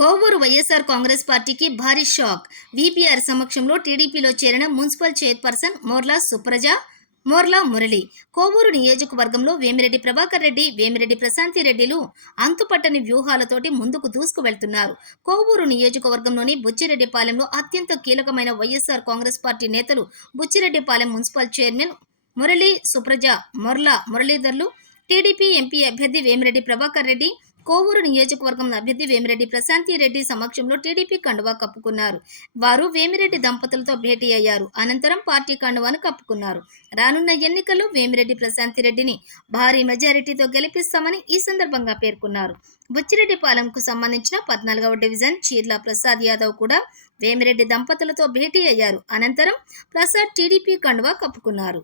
కోవూరు వైఎస్ఆర్ కాంగ్రెస్ పార్టీకి భారీ shock. VPR సమక్షంలో టీడీపీలో చేరిన మున్సిపల్ చైర్పర్సన్ మోర్లా సుప్రజ మోర్లా మురళి. కోవూరు నియోజకవర్గంలో వేమిరెడ్డి ప్రభాకర్ రెడ్డి వేమిరెడ్డి ప్రశాంతి రెడ్డిలు అంతుపట్టని వ్యూహాలతోటి ముందుకు దూసుకు వెళ్తున్నారు కోవూరు నియోజకవర్గంలోని బుచ్చిరెడ్డిపాలెంలో అత్యంత కీలకమైన వైఎస్ఆర్ కాంగ్రెస్ పార్టీ నేతలు బుచ్చిరెడ్డిపాలెం మున్సిపల్ చైర్మన్ మురళి సుప్రజ మొర్ల మురళీధర్లు టీడీపీ ఎంపీ అభ్యర్థి వేమిరెడ్డి ప్రభాకర్ రెడ్డి కోవూరు నియోజకవర్గం అభ్యర్థి వేమిరెడ్డి ప్రశాంతి రెడ్డి సమక్షంలో టీడీపీ కండువా కప్పుకున్నారు. వారు వేమిరెడ్డి దంపతులతో భేటీ అయ్యారు. అనంతరం పార్టీ కండువాను కప్పుకున్నారు. రానున్న ఎన్నికల్లో వేమిరెడ్డి ప్రశాంతి రెడ్డిని భారీ మెజారిటీతో గెలిపిస్తామని ఈ సందర్భంగా పేర్కొన్నారు. బుచ్చిరెడ్డిపాలెంకు సంబంధించిన పద్నాలుగవ డివిజన్ చీర్ల ప్రసాద్ యాదవ్ కూడా వేమిరెడ్డి దంపతులతో భేటీ అయ్యారు. అనంతరం ప్రసాద్ టీడీపీ కండువా కప్పుకున్నారు.